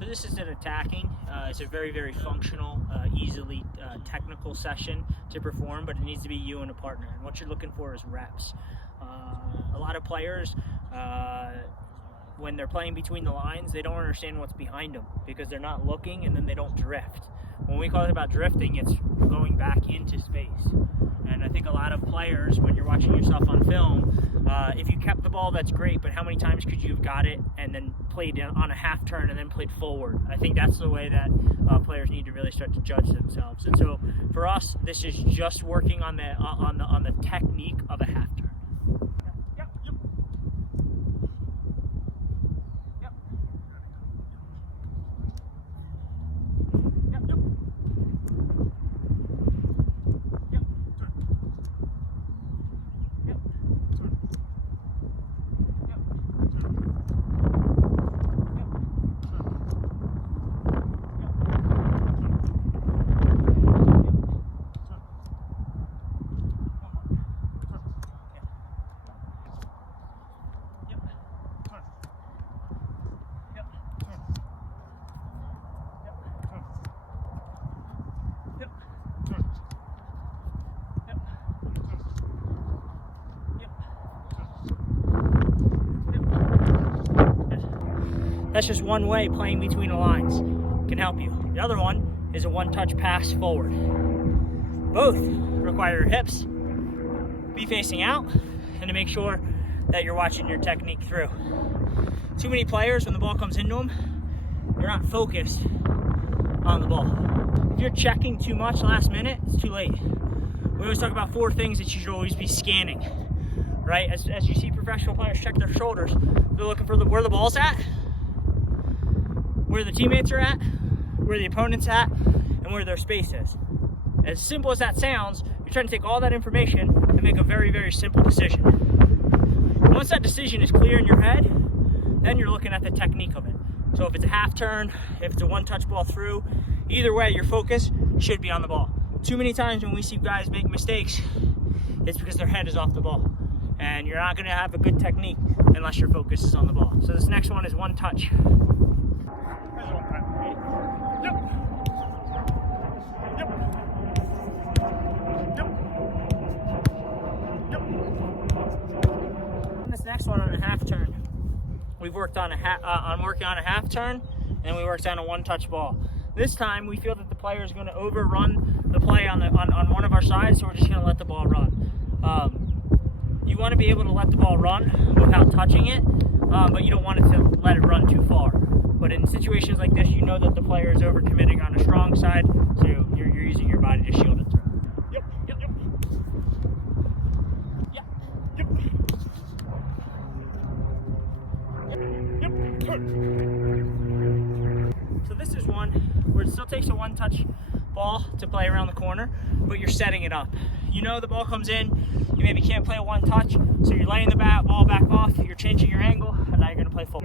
So this is an attacking. It's a very, very functional, easily technical session to perform, but it needs to be you and a partner. And what you're looking for is reps. A lot of players, when they're playing between the lines, they don't understand what's behind them because they're not looking, and then they don't drift. When we talk about drifting, it's going back into space. And I think a lot of players, when you're watching yourself on film, if you kept the ball, that's great, but how many times could you have got it and then played on a half turn and then played forward? I think that's the way that players need to really start to judge themselves. And so for us, this is just working on the technique of a half turn. That's just one way playing between the lines can help you. The other one is a one-touch pass forward. Both require your hips be facing out and to make sure that you're watching your technique through. Too many players, when the ball comes into them, they're not focused on the ball. If you're checking too much last minute, it's too late. We always talk about 4 things that you should always be scanning, right? As you see professional players check their shoulders, they're looking for where the ball's at, where the teammates are at, where the opponent's at, and where their space is. As simple as that sounds, you're trying to take all that information and make a very, very simple decision. Once that decision is clear in your head, then you're looking at the technique of it. So if it's a half turn, if it's a one-touch ball through, either way, your focus should be on the ball. Too many times when we see guys make mistakes, it's because their head is off the ball. And you're not gonna have a good technique unless your focus is on the ball. So this next one is one touch. This next one on a half turn, we've worked on working on a half turn, and we worked on a one-touch ball. This time we feel that the player is going to overrun the play on one of our sides, so we're just going to let the ball run. You want to be able to let the ball run without touching it, but you don't want it to let it run too far. But in situations like this, you know that the player is overcommitting on a strong side, so you're using your body to shield it through. So this is one where it still takes a one-touch ball to play around the corner, but you're setting it up. You know the ball comes in, you maybe can't play a one-touch, so you're laying the ball back off, you're changing your angle, and now you're going to play full.